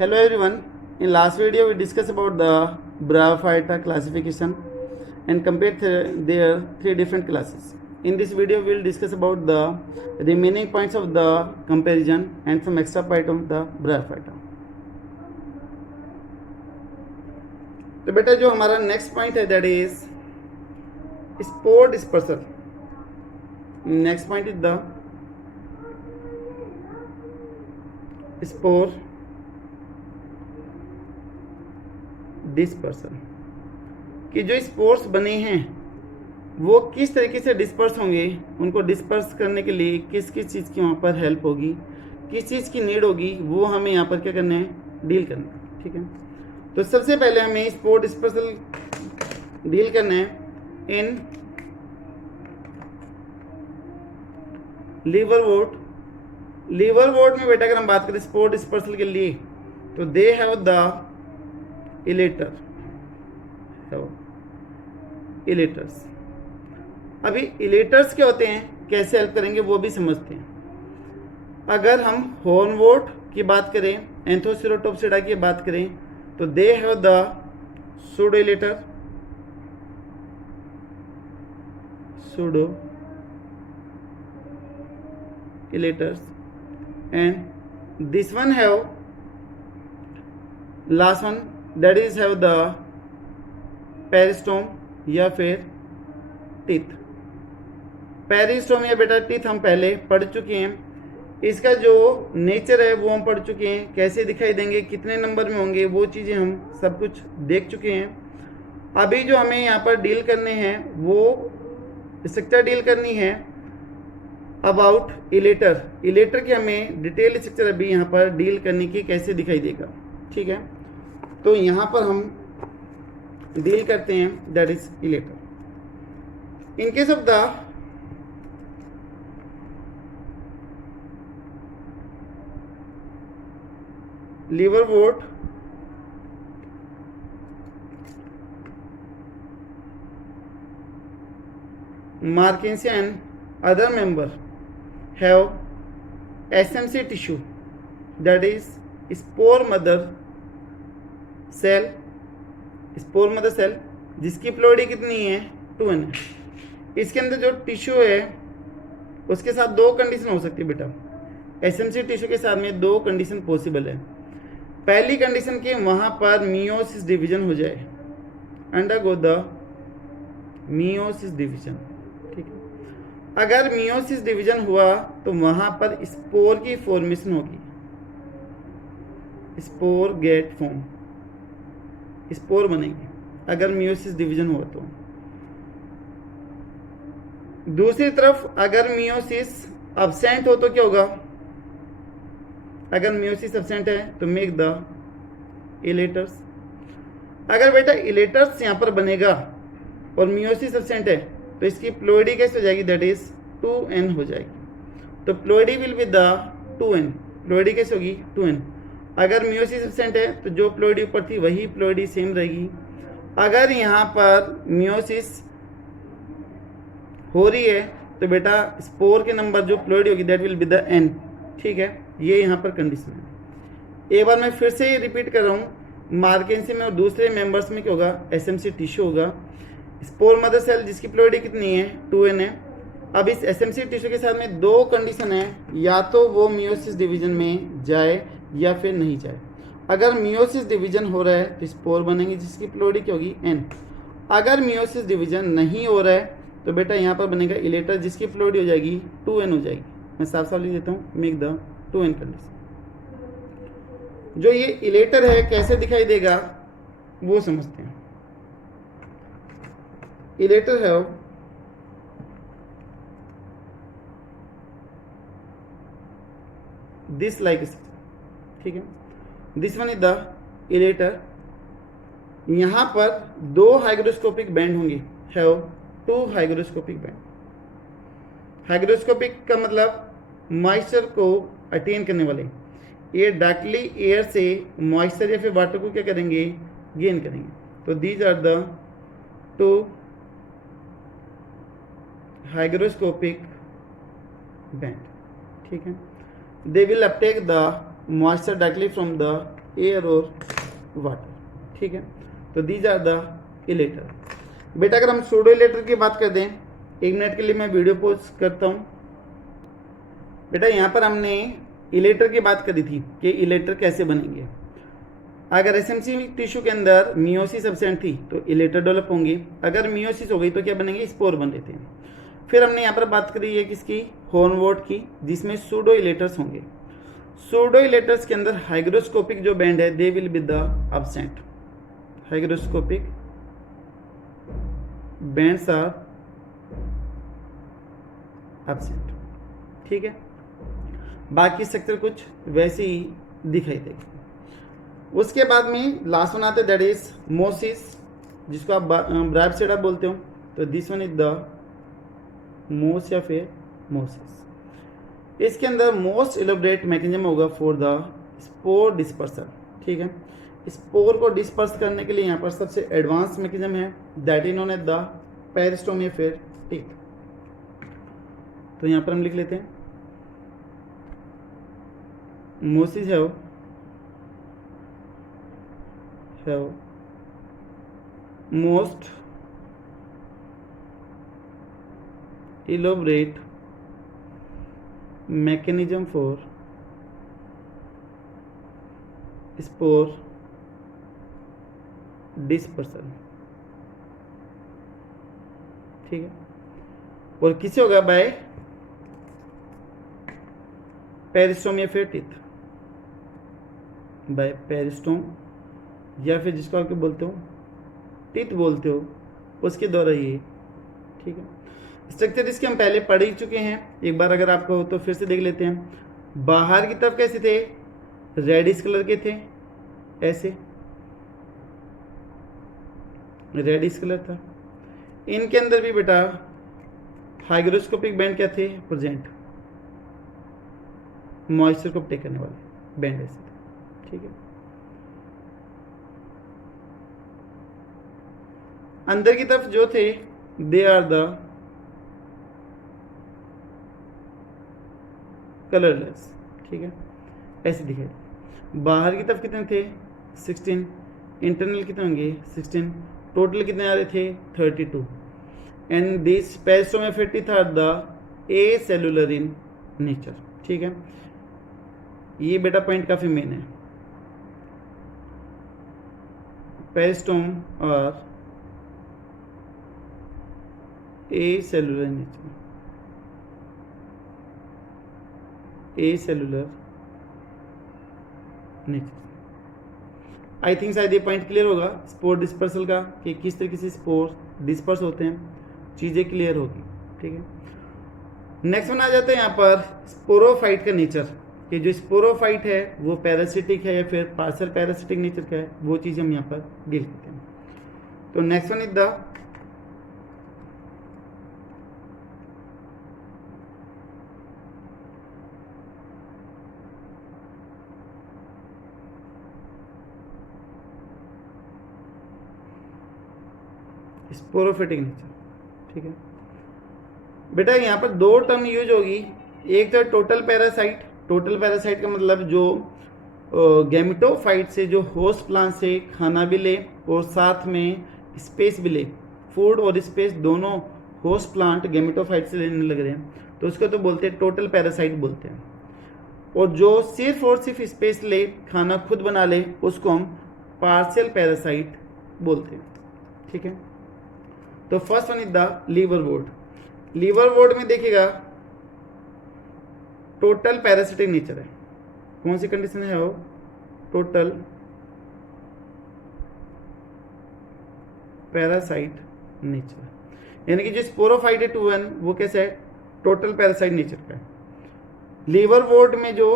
Hello everyone. In last video we discussed about the Bryophyta classification and compared their three different classes. In this video we will discuss about the remaining points of the comparison and some extra point of the Bryophyta. तो बेटा जो हमारा next point है that is spore dispersal. Next point is the spore dispersal कि जो spores बने हैं वो किस तरीके से डिस्पर्स होंगे, उनको डिस्पर्स करने के लिए किस किस चीज़ की वहाँ पर हेल्प होगी, किस चीज़ की नीड होगी, वो हमें यहाँ पर क्या करना है, डील करना है. ठीक है, तो सबसे पहले हमें स्पोर डिस्पर्सल डील करना है इन लीवरवोर्ट. लीवरवोर्ट में बेटा अगर हम बात करें स्पोर डिस्पर्सल के लिए तो दे हैव द इलेटर. इलेटर्स. अभी इलेटर्स क्या होते हैं, कैसे हेल्प करेंगे वो भी समझते हैं. अगर हम हॉर्नवोर्ट की बात करें, एंथोसिरोटोप्सिडा की बात करें तो they have the pseudo elater. Pseudo इलेटर्स and this one have last one that is have the peristome या फिर टीथ. पेरिस्टोम या बेटा टीथ हम पहले पढ़ चुके हैं. इसका जो नेचर है वो हम पढ़ चुके हैं, कैसे दिखाई देंगे, कितने नंबर में होंगे, वो चीज़ें हम सब कुछ देख चुके हैं. अभी जो हमें यहाँ पर डील करने हैं वो स्ट्रक्चर डील करनी है अबाउट इलेटर. इलेटर की हमें डिटेल स्ट्रक्चर अभी यहाँ पर डील करने की कैसे दिखाई देगा. ठीक है, तो यहाँ पर हम डील करते हैं that is elater. In case of the liverwort, Markensia and other member have SMC tissue, that is spore mother cell. Spore mother cell जिसकी प्लोइडी कितनी है 2n. इसके अंदर जो टिश्यू है उसके साथ दो कंडीशन हो सकती है बेटा. एसएमसी टिश्यू के साथ में दो कंडीशन पॉसिबल है. पहली कंडीशन कि वहां पर मियोसिस डिवीजन हो जाए, अंडरगो द मियोसिस डिवीजन. ठीक है, अगर मियोसिस डिवीजन हुआ तो वहां पर स्पोर की फॉर्मेशन होगी, स्पोर गेट फॉर्म, स्पोर बनेंगे अगर मियोसिस डिवीजन हुआ तो. दूसरी तरफ अगर मियोसिस अब्सेंट हो तो क्या होगा, अगर मियोसिस अब्सेंट है तो मेक द इलेटर्स. अगर बेटा इलेटर्स यहां पर बनेगा और मियोसिस अब्सेंट है तो इसकी प्लोइडी कैसे हो जाएगी, दैट इज 2n हो जाएगी. तो ploidy will be the 2n. Ploidy कैसे होगी 2n. अगर मियोसिस एब्सेंट है तो जो प्लोइडी ऊपर थी वही प्लोइडी सेम रहेगी. अगर यहाँ पर मियोसिस हो रही है तो बेटा स्पोर के नंबर जो प्लोइडी होगी that will be the n. ठीक है, ये यहाँ पर कंडीशन है. एक बार मैं फिर से रिपीट कर रहा हूँ, मार्केंसी में और दूसरे मेंबर्स में क्या होगा, एसएमसी टिश्यू होगा. स्पोर मदर सेल जिसकी प्लोइडी कितनी है 2n है. अब इस एसएमसी टिश्यू के साथ में दो कंडीशन है, या तो वो मियोसिस डिवीजन में जाए या फिर नहीं जाए. अगर मियोसिस डिवीजन हो रहा है तो स्पोर बनेंगे जिसकी प्लोइडी क्या होगी n. अगर मियोसिस डिवीजन नहीं हो रहा है तो बेटा यहाँ पर बनेगा इलेटर जिसकी प्लोइडी हो जाएगी 2n हो जाएगी. मैं साफ साफ लिख देता हूँ, मेक द 2n कंडीशन. जो ये इलेटर है कैसे दिखाई देगा वो समझते हैं. इलेटर है दिस लाइक. ठीक है, this one is the elater. यहां पर दो हाइग्रोस्कोपिक बैंड होंगे, हैव 2 हाइग्रोस्कोपिक बैंड. हाइग्रोस्कोपिक का मतलब मॉइस्चर को अटेन करने वाले. ये डायरेक्टली एयर से मॉइस्चर या फिर वाटर को क्या करेंगे, गेन करेंगे. तो these are the 2 hygroscopic band. ठीक है, they will uptake the moisture directly from the air और वाटर, ठीक है। तो दीज आर द इलेटर। बेटा अगर हम सूडो इलेटर की बात कर दें, 1 मिनट के लिए मैं वीडियो पॉज करता हूँ। बेटा यहाँ पर हमने इलेटर की बात करी थी कि इलेटर कैसे बनेंगे। अगर एसएमसी टिश्यू के अंदर मियोसिस एब्सेंट थी तो इलेटर डेवलप होंगे, अगर मियोसिस हो गई तो क्या बनेंगे, स्पोर बन रहे थे। फिर हमने यहाँ पर बात करी है किसकी, हॉर्नवोर्ट की, जिसमें सूडो इलेटर्स होंगे। सूडो इलेटर्स के अंदर हाइग्रोस्कोपिक जो बैंड है they will be the absent, hygroscopic bands are absent, ठीक है। बाकी स्ट्रक्चर कुछ वैसे ही दिखाई देगा। उसके बाद में लास्ट वन आते दैट इज मोसिस, जिसको आप ब्राइबसेडा बोलते हो। तो दिस वन इज द मोस या फिर मोसिस। इसके अंदर मोस्ट इलेबोरेट मैकेनिज्म होगा फॉर द स्पोर डिस्पर्सल, ठीक है। स्पोर को डिस्पर्स करने के लिए यहाँ पर सबसे एडवांस मैकेनिज्म है that is known as the peristome या फिर टिक। तो यहाँ पर हम लिख लेते हैं मोसिस have most elaborate mechanism for spore dispersal, ठीक है। और किसे होगा, बाय पेरिस्टोम या फिर टिथ, बाय पेरिस्टोम या फिर जिसको आप बोलते हो टिथ बोलते हो, उसके द्वारा ये, ठीक है। स्ट्रक्चर इसके हम पहले पढ़ ही चुके हैं, एक बार अगर आपको हो तो फिर से देख लेते हैं। बाहर की तरफ कैसे थे, रेडिश कलर के थे, ऐसे रेडिश कलर था। इनके अंदर भी बेटा हाइग्रोस्कोपिक बैंड क्या थे, प्रेजेंट, मॉइस्चर को टेक करने वाले बैंड ऐसे थे, ठीक है। अंदर की तरफ जो थे दे आर द कलरलेस, ठीक है, ऐसे दिखाई। बाहर की तरफ कितने थे, 16, इंटरनल कितने होंगे 16, टोटल कितने आ रहे थे 32। एंड दिस पेरिस्टोमेफेटी था the A cellular in nature, ठीक है। ये बेटा पॉइंट काफी मेन है, पेरिस्टोम और acellular nature, acellular nature. I think शायद ये पॉइंट क्लियर होगा स्पोर डिस्पर्सल का कि किस तरीके से स्पोर डिस्पर्स होते हैं, चीजें क्लियर होगी, ठीक है। नेक्स्ट वन आ जाता है यहाँ पर स्पोरोफाइट का नेचर, कि जो स्पोरोफाइट है वो पैरासिटिक है या फिर पार्शियल पैरासिटिक नेचर का है, वो चीज हम यहाँ पर डील करते हैं। तो next one is the sporophytic nature, ठीक है। बेटा यहाँ पर दो टर्म यूज होगी, एक तो टोटल पैरासाइट। टोटल पैरासाइट का मतलब जो गैमेटोफाइट से, जो होस्ट प्लांट से खाना भी ले और साथ में स्पेस भी ले, फूड और स्पेस दोनों होस्ट प्लांट गैमेटोफाइट से लेने लग रहे हैं, तो उसको तो बोलते हैं टोटल पैरासाइट बोलते हैं। और जो सिर्फ और सिर्फ स्पेस ले, खाना खुद बना ले, उसको हम पार्शियल पैरासाइट बोलते हैं, ठीक है। तो फर्स्ट वन इज द लीवरवोर्ट। लीवरवोर्ट में देखिएगा टोटल पैरासिटिक नेचर है। कौन सी कंडीशन है वो, टोटल पैरासाइट नेचर, यानी कि जो स्पोरोफाइट है 2-1 वो कैसा है, टोटल पैरासाइट नेचर का है। लीवरवोर्ट में जो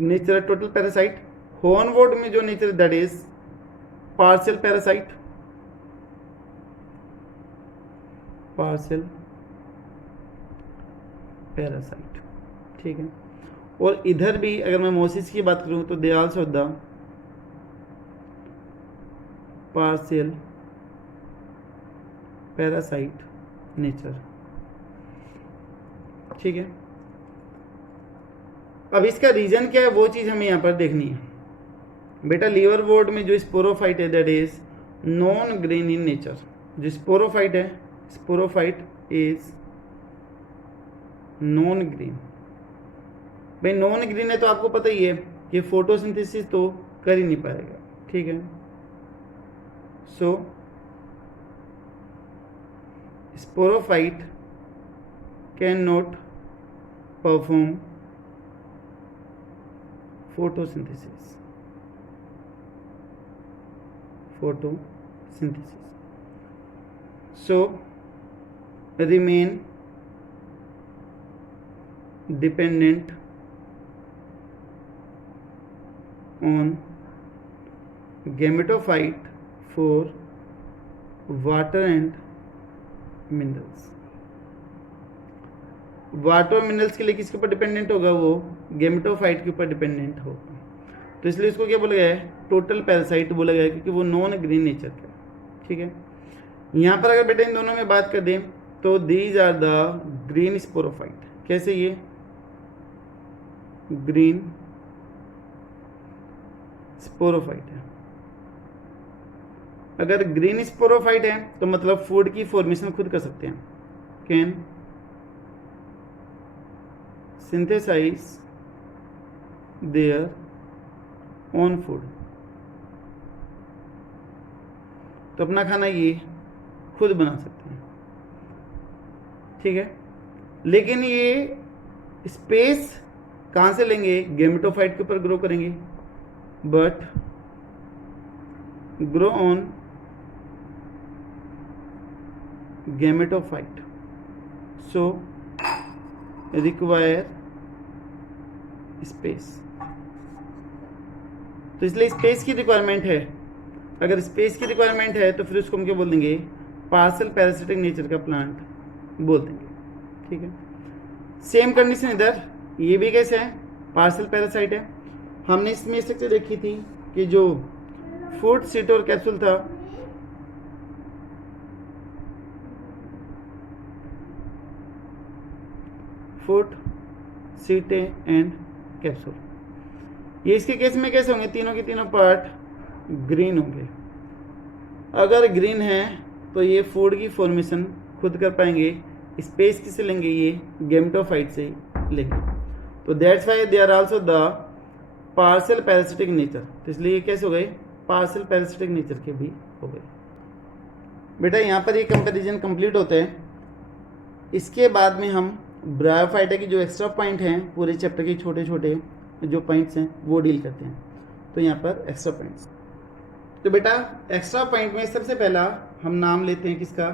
नेचर है टोटल पैरासाइट, हॉर्नवोर्ट में जो nature that is partial parasite, partial parasite, ठीक है। और इधर भी अगर मैं मोसिस की बात करूं तो they also the partial parasite nature, ठीक है। अब इसका रीजन क्या है वो चीज हमें यहां पर देखनी है। बेटा लीवरवोर्ट में जो स्पोरोफाइट है that is non green in nature. जो स्पोरोफाइट है, स्पोरोफाइट इज नॉन ग्रीन। भाई नॉन ग्रीन है तो आपको पता ही है कि फोटोसिंथेसिस तो कर ही नहीं पाएगा, ठीक है। So sporophyte can not perform photosynthesis, so remain dependent on gametophyte for water and minerals। Water और मिनरल्स के लिए किसके ऊपर डिपेंडेंट होगा? वो गेमेटोफाइट के ऊपर डिपेंडेंट होगा। तो इसलिए इसको क्या बोला गया है? टोटल पैरासाइट बोला गया है, क्योंकि वो नॉन ग्रीन नेचर का, ठीक है। यहाँ पर अगर बेटा इन दोनों में बात कर दें तो these are the green sporophyte. कैसे? ये ग्रीन स्पोरोफाइट है। अगर ग्रीन स्पोरोफाइट है तो मतलब फूड की फॉर्मेशन खुद कर सकते हैं, can synthesise their own food. तो अपना खाना ये खुद बना सकते हैं, ठीक है। लेकिन ये स्पेस कहाँ से लेंगे? गेमेटोफाइट के ऊपर ग्रो करेंगे, but grow on gametophyte, so require space. तो इसलिए स्पेस की रिक्वायरमेंट है। अगर स्पेस की रिक्वायरमेंट है तो फिर उसको हम क्या बोल देंगे? पार्शियल पैरासिटिक नेचर का प्लांट बोल देंगे, ठीक है। सेम कंडीशन इधर, ये भी कैसे है? पार्शियल पैरासाइट है। हमने इसमें स्ट्रक्चर देखी थी कि जो फूड सीट और कैप्सूल था, फूड सीटे एंड कैप्सूल, ये इसके केस में कैसे होंगे? तीनों के तीनों पार्ट ग्रीन होंगे। अगर ग्रीन है तो ये फूड की फॉर्मेशन खुद कर पाएंगे। स्पेस किससे लेंगे? ये गेमेटोफाइट से ही लेंगे। तो that's why they are also the partial parasitic nature. तो इसलिए ये कैसे हो गए? पार्शियल पैरासिटिक नेचर के भी हो गए। बेटा यहाँ पर ये कंपैरिजन कंप्लीट होता है। इसके बाद में हम ब्रायोफाइटा की जो एक्स्ट्रा पॉइंट हैं, पूरे चैप्टर के छोटे छोटे जो पॉइंट्स हैं वो डील करते हैं। तो यहाँ पर एक्स्ट्रा पॉइंट्स, तो बेटा एक्स्ट्रा पॉइंट में सबसे पहला हम नाम लेते हैं किसका?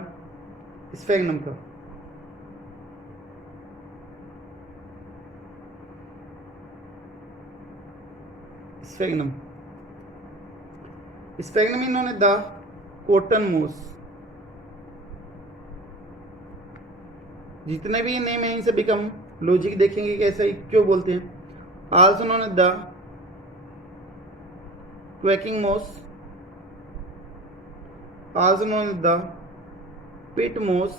स्फेग्नम का। Sphagnum, Sphagnum in known as the cotton moss. जितने भी नेम है इनसे बिकम लॉजिक देखेंगे कि ऐसा क्यों बोलते हैं। आल्सो नोन एज द क्वेकिंग मोस, also known as the pit moss,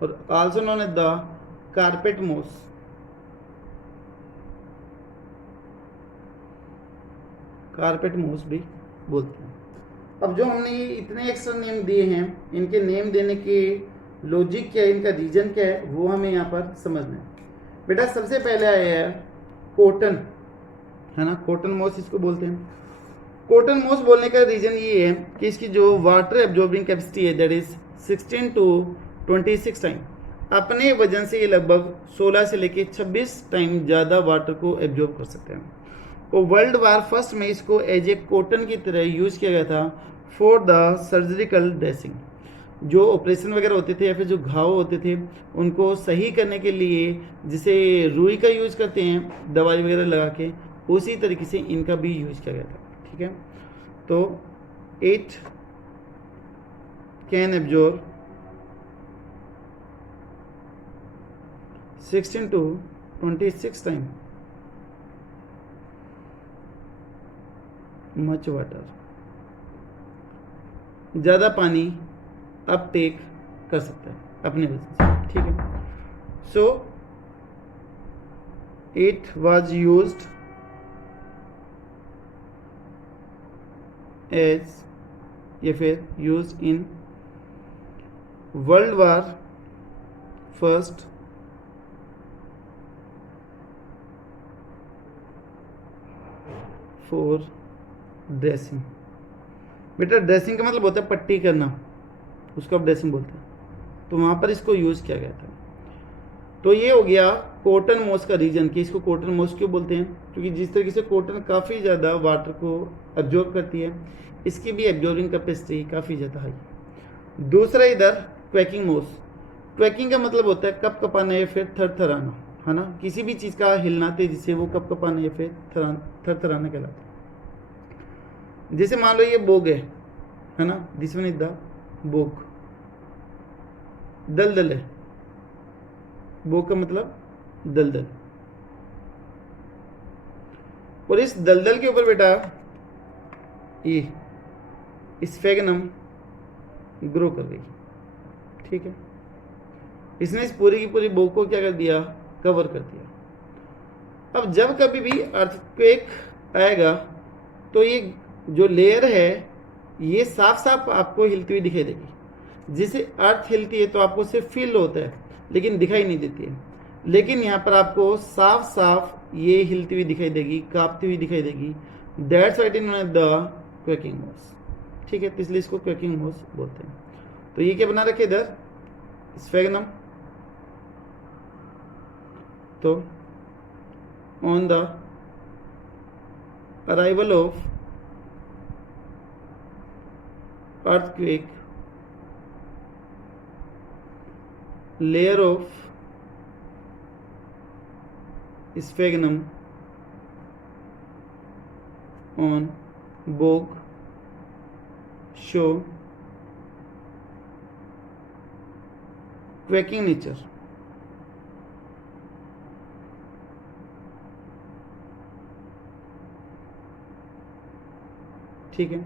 और also known as the carpet moss। Carpet मोस भी बोलते हैं। अब जो हमने ये इतने एक्स्ट्रा नेम दिए हैं, इनके नेम देने के लॉजिक क्या है, इनका रीजन क्या है, वो हमें यहाँ पर समझना है। बेटा सबसे पहले आया है कॉटन, है ना, कॉटन मोस इसको बोलते हैं। कॉटन मोस बोलने का रीजन ये है कि इसकी जो वाटर एब्जॉर्बिंग कैपेसिटी है दैट इज 16 to 26 टाइम। अपने वजन से ये लगभग 16 से लेके 26 टाइम ज़्यादा वाटर को एब्जॉर्ब कर सकते हैं। तो वर्ल्ड वार फर्स्ट में इसको एज ए कॉटन की तरह यूज़ किया गया था फॉर द सर्जिकल ड्रेसिंग। जो ऑपरेशन वगैरह होते थे या फिर जो घाव होते थे उनको सही करने के लिए, जिसे रुई का यूज़ करते हैं दवाई वगैरह लगा के, उसी तरीके से इनका भी यूज़ किया गया था, ठीक है। तो it can absorb 16 to 26 time much water, ज़्यादा पानी अपटेक कर सकता है अपने वजह से, ठीक है। So it was used as या फिर use in world war first for dressing. बेटा ड्रेसिंग का मतलब होता है पट्टी करना, उसको आप ड्रेसिंग बोलते हैं, तो वहाँ पर इसको यूज़ किया गया था। तो ये हो गया कॉटन मोस का रीजन कि इसको कॉटन मोस क्यों बोलते हैं, क्योंकि जिस तरीके से कॉटन काफ़ी ज़्यादा वाटर को एब्जॉर्ब करती है, इसकी भी एब्जॉर्बिंग कैपेसिटी काफ़ी ज़्यादा हाई। दूसरा इधर क्वैकिंग मोस। क्वैकिंग का मतलब होता है कप कपाना या फिर थरथराना, है ना, किसी भी चीज़ का हिलना तेजी से वो कप कपाना या फिर थरथराना कहलाता है। जैसे मान लो ये बोग है ना, दिस वन इज द बोग, दलदल है, बोग का मतलब दलदल, और इस दलदल के ऊपर बेटा ये स्फेगनम ग्रो कर गई, ठीक है। इसने इस पूरी की पूरी बोग को क्या कर दिया, कवर कर दिया। अब जब कभी भी अर्थक्वेक आएगा तो ये जो लेयर है ये साफ साफ आपको हिलती हुई दिखाई देगी। जिसे अर्थ हिलती है तो आपको सिर्फ फील होता है लेकिन दिखाई नहीं देती है, लेकिन यहाँ पर आपको साफ साफ ये हिलती हुई दिखाई देगी, कांपती हुई दिखाई देगी। That's what in the quaking मोस, ठीक है, इसलिए इसको क्वैकिंग मोस बोलते हैं। तो ये क्या बना रखे इधर, स्फेगनम। तो on the arrival of earthquake, layer of sphagnum on bog show quaking nature। ठीक है,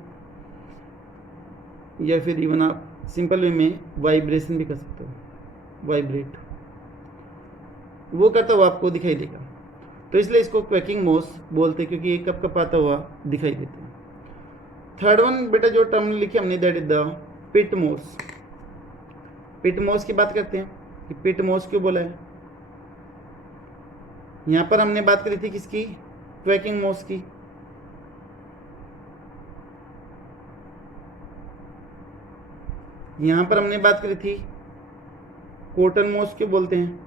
या फिर इवन आप सिंपल वे में वाइब्रेशन भी कर सकते हो, वाइब्रेट, वो करता हुआ आपको दिखाई देगा। तो इसलिए इसको क्वैकिंग मोस बोलते हैं, क्योंकि ये कप कपाता हुआ दिखाई देते हैं। थर्ड वन बेटा जो टर्म लिखी हमने, दैट इज द पिट मोस। पिट मोस की बात करते हैं कि पिट मोस क्यों बोला है। यहां पर हमने बात करी थी किसकी, क्वैकिंग मोस की। यहां पर हमने बात करी थी कॉटन मोस क्यों बोलते हैं,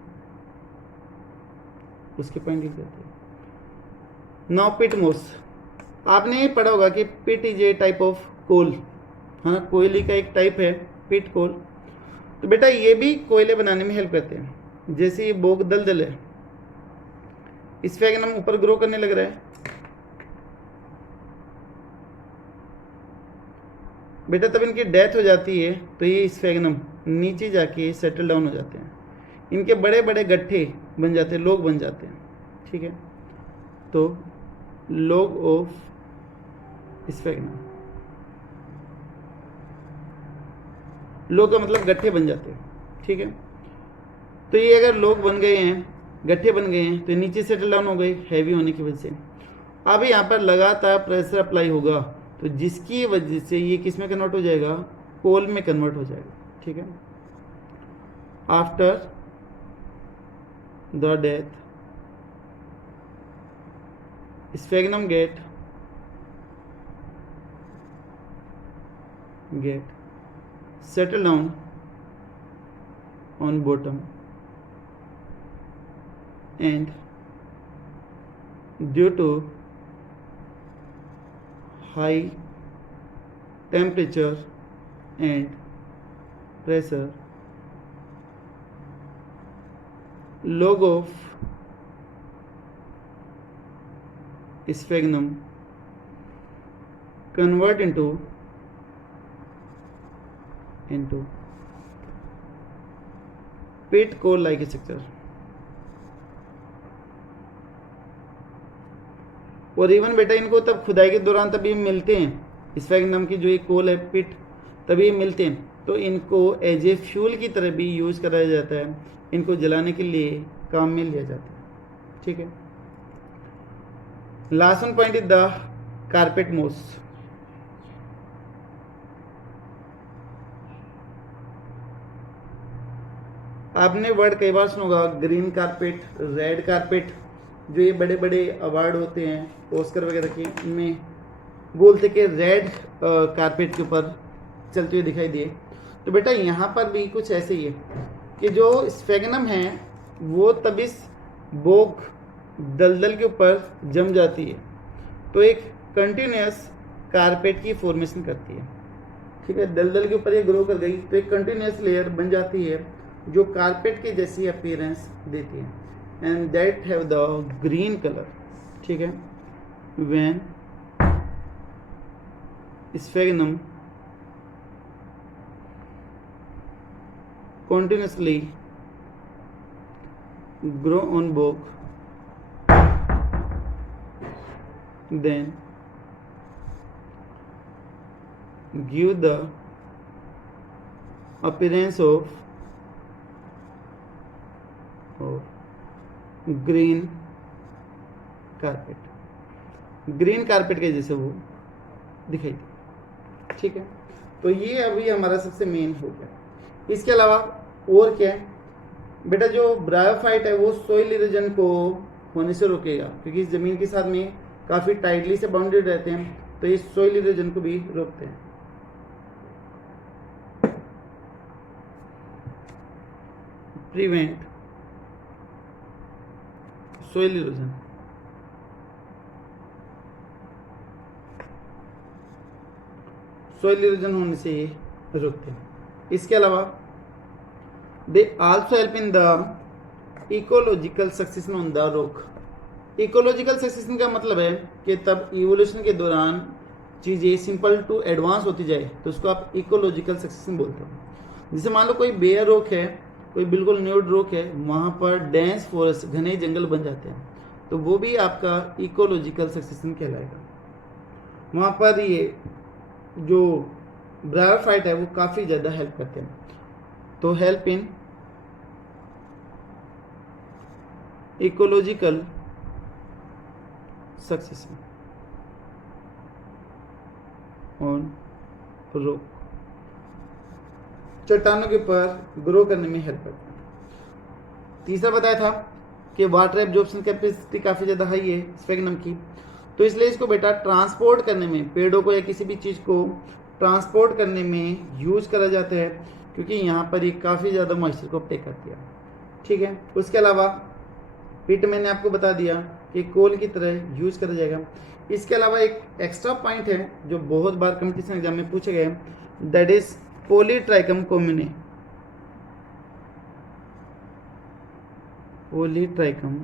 उसके पॉइंट लिख देते हैं। नाउ पिट मोस, आपने ये पढ़ा होगा कि peat is a type of coal, हाँ, कोयले का एक टाइप है पिट कोल। तो बेटा ये भी कोयले बनाने में हेल्प करते हैं। जैसे ये बोग दलदल है, स्फेगनम ऊपर ग्रो करने लग रहा है, बेटा तब इनकी डेथ हो जाती है तो ये स्फेगनम नीचे जाके सेटल डाउन हो जाते हैं, इनके बड़े बड़े गट्ठे बन जाते हैं, लोग बन जाते हैं, ठीक है। तो लोग ऑफ स्फेगनम, लोग का मतलब गट्ठे बन जाते हैं, ठीक है। तो ये अगर लोग बन गए हैं, गट्ठे बन गए हैं, तो नीचे सेटल डाउन हो गए हैवी होने की वजह से। अब यहाँ पर लगातार प्रेशर अप्लाई होगा, तो जिसकी वजह से ये किस में कन्वर्ट हो जाएगा, कोल में कन्वर्ट हो जाएगा, ठीक है। After the death Sphagnum get settle down on bottom, and due to high temperature and pressure, log of sphagnum convert into pit core like structure। और इवन बेटा इनको तब खुदाई के दौरान तभी मिलते हैं, स्फेगनम की जो एक कोल है पिट, तभी मिलते हैं, तो इनको एज ए फ्यूल की तरह भी यूज कराया जाता है, इनको जलाने के लिए काम में लिया जाता है, ठीक है। Last one point is the carpet मोस। आपने वर्ड कई बार सुना होगा, ग्रीन कारपेट, रेड कारपेट, जो ये बड़े बड़े अवार्ड होते हैं ऑस्कर वगैरह के, इनमें बोलते कि रेड कारपेट के ऊपर चलते हुए दिखाई दिए। तो बेटा यहाँ पर भी कुछ ऐसे ही है कि जो स्फेगनम है वो तब इस बोग दलदल के ऊपर जम जाती है, तो एक कंटिन्यूस कारपेट की फॉर्मेशन करती है। ठीक है, दलदल के ऊपर ये ग्रो कर गई तो एक कंटिन्यूस लेयर बन जाती है जो कारपेट की जैसी अपीयरेंस देती है, and that have the green colour. ठीक है, when sphagnum continuously grow on bog, then give the appearance of green carpet, green carpet के जैसे वो दिखाई दे। ठीक है, तो ये अभी हमारा सबसे मेन हो गया। इसके अलावा और क्या है बेटा, जो ब्रायोफाइट है वो सॉइल इरोजन को होने से रोकेगा, क्योंकि इस जमीन के साथ में काफी टाइटली से बाउंडेड रहते हैं, तो ये सॉइल इरोजन को भी रोकते हैं। Prevent soil erosion, soil erosion होने से ये रोकते हैं। इसके अलावा they also help in the ecological succession on the rock. Ecological succession का मतलब है कि तब इवोल्यूशन के दौरान चीज़ें सिंपल टू एडवांस होती जाए तो उसको आप इकोलॉजिकल सक्सेशन बोलते हो। जैसे मान लो कोई बेयर रॉक है, कोई बिल्कुल न्यूड रॉक है, वहाँ पर डेंस फॉरेस्ट, घने जंगल बन जाते हैं, तो वो भी आपका इकोलॉजिकल सक्सेशन कहलाएगा। वहाँ पर ये जो ब्रायोफाइट है वो काफ़ी ज़्यादा हेल्प करते हैं, तो help in ecological succession on rock, चट्टानों के ऊपर ग्रो करने में हेल्प करते हैं। तीसरा बताया था कि वाटर एब्जॉर्प्शन कैपेसिटी काफ़ी ज़्यादा हाई है स्फेगनम की, तो इसलिए इसको बेटा ट्रांसपोर्ट करने में, पेड़ों को या किसी भी चीज़ को ट्रांसपोर्ट करने में यूज़ करा जाता है, क्योंकि यहाँ पर ये काफ़ी ज़्यादा मॉइस्चर को अपटेक करती है। ठीक है, उसके अलावा पिट मैंने आपको बता दिया कि कोल की तरह यूज़ करा जाएगा। इसके अलावा एक एक्स्ट्रा पॉइंट है जो बहुत बार कंपटीशन एग्जाम में पूछे गए, that is Polytrichum commune. Polytrichum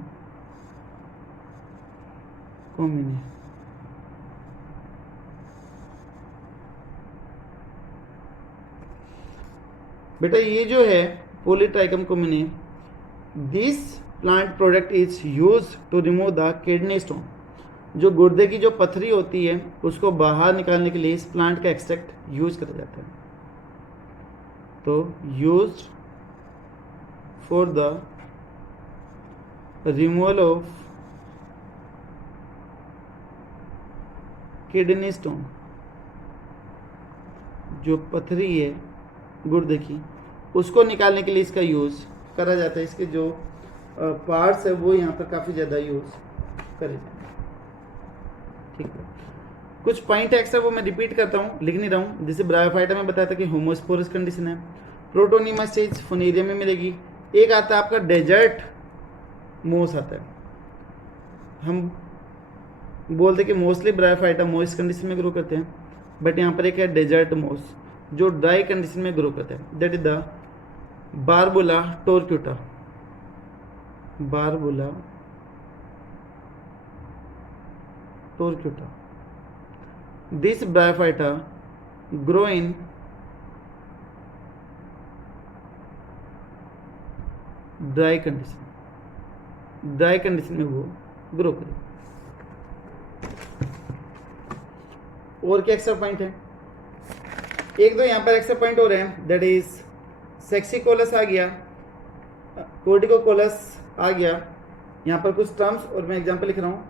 commune बेटा ये जो है Polytrichum commune, this plant product is use to remove the kidney stone. जो गुर्दे की जो पथरी होती है उसको बाहर निकालने के लिए इस प्लांट का एक्सट्रैक्ट यूज करा जाता है। तो use for the removal of kidney stone, जो पथरी है गुर्दे की उसको निकालने के लिए इसका यूज़ करा जाता है। इसके जो पार्ट्स है वो यहाँ पर काफ़ी ज़्यादा यूज़ करे जाते हैं। ठीक है, कुछ पॉइंट एक्स्ट्रा वो मैं रिपीट करता हूँ, लिख नहीं रहा हूँ। जैसे ब्रायोफाइटा में बताया था कि होमोस्पोरस कंडीशन है, प्रोटोनिमा स्टेज फुनेरियम में मिलेगी। एक आता है आपका डेजर्ट मोस आता है, हम बोलते कि मोस्टली ब्रायोफाइटा मॉइस्ट कंडीशन में ग्रो करते हैं, बट यहाँ पर एक है डेजर्ट मोस जो ड्राई कंडीशन में ग्रो करता है, that is the Barbula tortuosa. Barbula tortuosa, this bryophyta grow in dry condition, dry condition में वो ग्रो करे। और क्या एक्स्ट्रा पॉइंट है, एक दो यहाँ पर एक्स्ट्रा पॉइंट हो रहे हैं, दैट इज सेक्सिकोलस आ गया, कोर्टिकोकोलस आ गया। यहाँ पर कुछ टर्म्स और मैं एग्जांपल लिख रहा हूँ।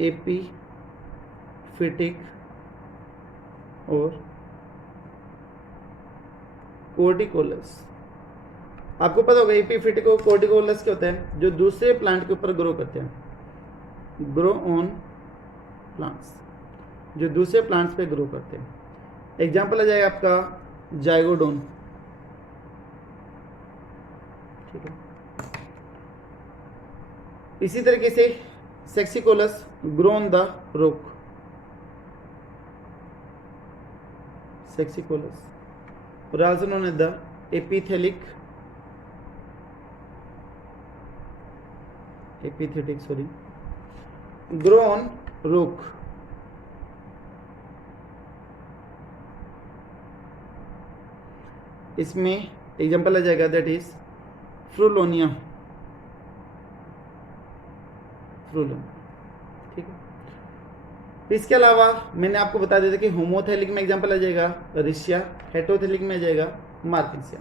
एपीफिटिक और कोर्टिकोलस। आपको पता होगा एपीफिटिक और कोर्टिकोलस क्या होता है, जो दूसरे प्लांट के ऊपर ग्रो करते हैं, ग्रो ऑन प्लांट्स, जो दूसरे प्लांट्स पे ग्रो करते हैं। एग्जाम्पल आ जाएगा आपका जाइगोडोन, ठीक है। इसी तरीके से सेक्सिकोलस grow on the rock, saxicolous, और also known as the epilithic grow on rock. इसमें एग्जाम्पल आ जाएगा दैट इज फ्रूलोनिया, ठीक है। इसके अलावा मैंने आपको बता दिया था कि होमोथेलिक में एग्जाम्पल आ जाएगा रिशिया, हेटेरोथेलिक में आ जाएगा Marchantia.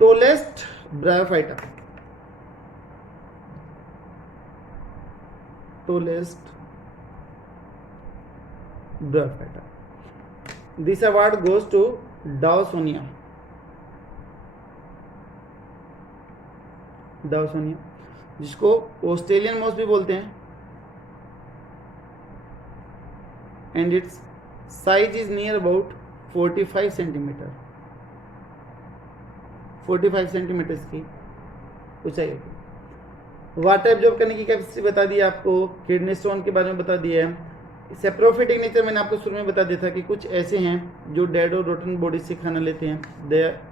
Tallest bryophyta, tallest bryophyta, this award goes to Dawsonia, Dawsonia, जिसको ऑस्ट्रेलियन मॉस भी बोलते हैं, and its size is near about 45 centimetre, 45 centimetre की ऊंचाई है। वाटर एब्जॉर्ब करने की कैपेसिटी बता दी आपको, किडनी स्टोन के बारे में बता दिया है। सेप्रोफिटिक नेचर मैंने आपको शुरू में बता दिया था कि कुछ ऐसे हैं जो डेड और रोटन बॉडी से खाना लेते हैं,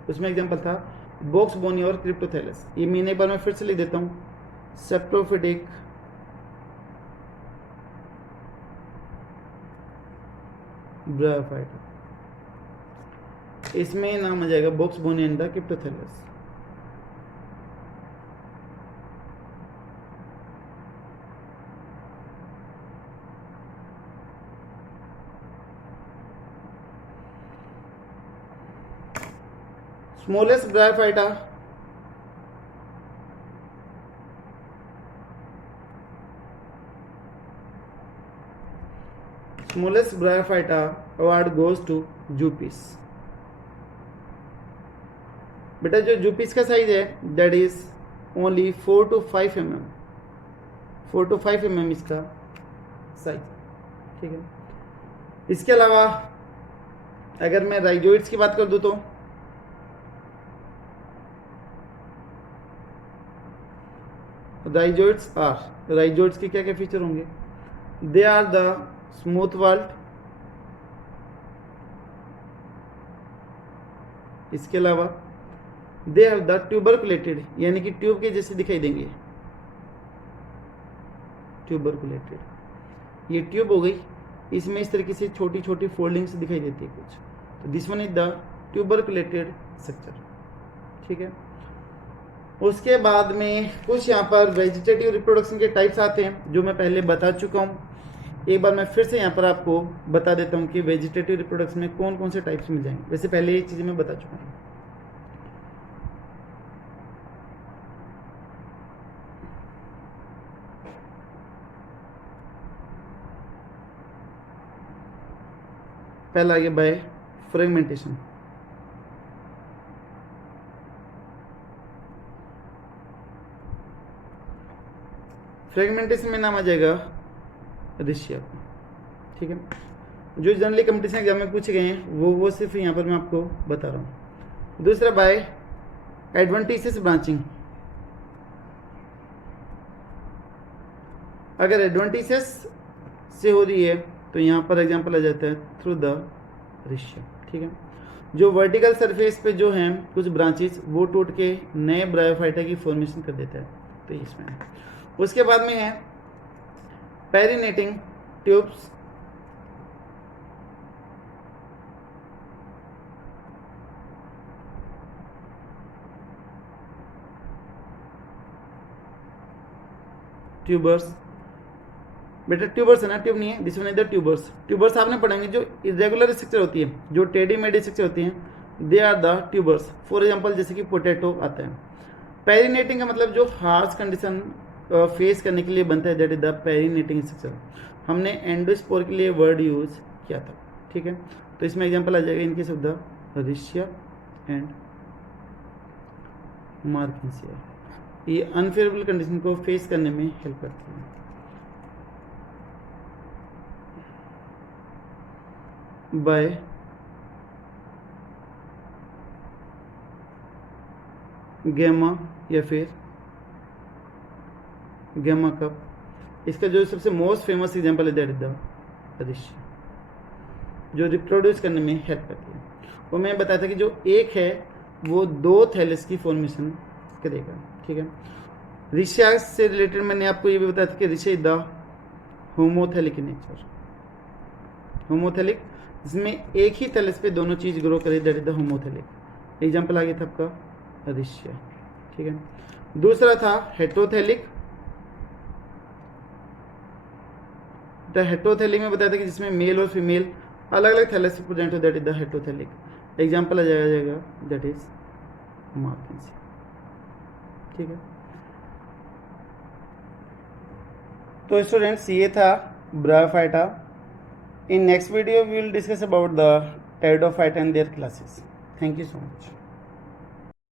उसमें एग्जांपल था बॉक्स बोनी और क्रिप्टोथैलस। ये मैंने एक बार मैं फिर से लिख देता हूँ, सेप्रोफिटिक ब्रायोफाइटा, इसमें नाम आ जाएगा Buxbaumia and the Cryptothallus. Smallest bryophyta, smallest bryophyta award goes to Zoopsis. बेटा जो जूपिस का साइज है that is only 4 to 5 mm, 4 to 5 mm इसका साइज, ठीक है। इसके अलावा अगर मैं राइजोइड्स की बात कर दूं तो राइजोइड्स के क्या क्या फीचर होंगे, they are the smooth walled, इसके अलावा दे हैव द ट्यूबरकुलेटेड, यानी कि ट्यूब के जैसे दिखाई देंगे, ट्यूबरकुलेटेड, ये ट्यूब हो गई, इसमें इस तरीके से छोटी छोटी फोल्डिंग्स दिखाई देती है कुछ, तो this one is the tuberculated structure, ठीक है। उसके बाद में कुछ यहाँ पर वेजिटेटिव रिप्रोडक्शन के टाइप्स आते हैं जो मैं पहले बता चुका हूँ। एक बार मैं फिर से यहाँ पर आपको बता देता हूँ कि वेजिटेटिव रिप्रोडक्शन में कौन कौन से टाइप्स मिल जाएंगे। वैसे पहले ये चीज़ें मैं बता चुका हूँ। पहला आगे बाय फ्रेगमेंटेशन, फ्रेगमेंटेशन में नाम आ जाएगा रिशिया, ठीक है। जो जनरली कंपटीशन एग्जाम में पूछे गए हैं वो सिर्फ यहाँ पर मैं आपको बता रहा हूँ। दूसरा बाय एडवेंटिशियस ब्रांचिंग, अगर एडवेंटिशियस से हो रही है तो यहाँ पर एग्जांपल आ जाता है थ्रू द रिशिया, ठीक है। जो वर्टिकल सरफेस पे जो हैं कुछ ब्रांचेस वो टूट के नए ब्रायोफाइटा की फॉर्मेशन कर देता है, तो इसमें है। उसके बाद में है पेरिनेटिंग ट्यूब्स, ट्यूबर्स, बेटा ट्यूबर्स है ना, ट्यूब नहीं है, this one is the tubers. Tubers आपने पढ़ेंगे जो इरेगुलर स्ट्रक्चर होती है, जो टेढ़ी मेढ़ी स्ट्रक्चर होती हैं, they are the tubers. For example जैसे कि पोटैटो आता है। पेरिनेटिंग का मतलब जो हार्श कंडीशन फेस करने के लिए बनता है, दैट इज द पेरिनेटिंग स्ट्रक्चर। हमने एंडोस्पोर के लिए वर्ड यूज किया था, ठीक है। तो इसमें एग्जांपल आ जाएगा इनके शब्द रिशिया एंड मार्केंसिया। ये अनफेवरेबल कंडीशन को फेस करने में हेल्प करती है। बाय गैमा या फिर गैमा कप। इसका जो सबसे मोस्ट फेमस एग्जांपल है दैट इज द रिशिया, जो रिप्रोड्यूस करने में हेल्प करती है। वो मैं बताया था कि जो एक है वो 2 थैलेस की फॉर्मेशन करेगा, ठीक है। रिशिया से रिलेटेड मैंने आपको ये भी बताया था कि Riccia is the homothallic in nature. Homothallic जिसमें एक ही थैलेस पे दोनों चीज ग्रो करे, that is the homothallic. Example आ गया था आपका रिशिया, ठीक है। दूसरा था हेटेरोथैलिक। द हेटेरोथैलिक में बताया था कि जिसमें मेल और फीमेल अलग अलग थैलेस प्रेजेंट हो, दैट इज द हेटेरोथैलिक। एग्जांपल आ जाएगा दैट इज मार्केंसिया, ठीक है। तो स्टूडेंट्स ये था bryophyta. In next video we will discuss about the pteridophyta and their classes. Thank you so much.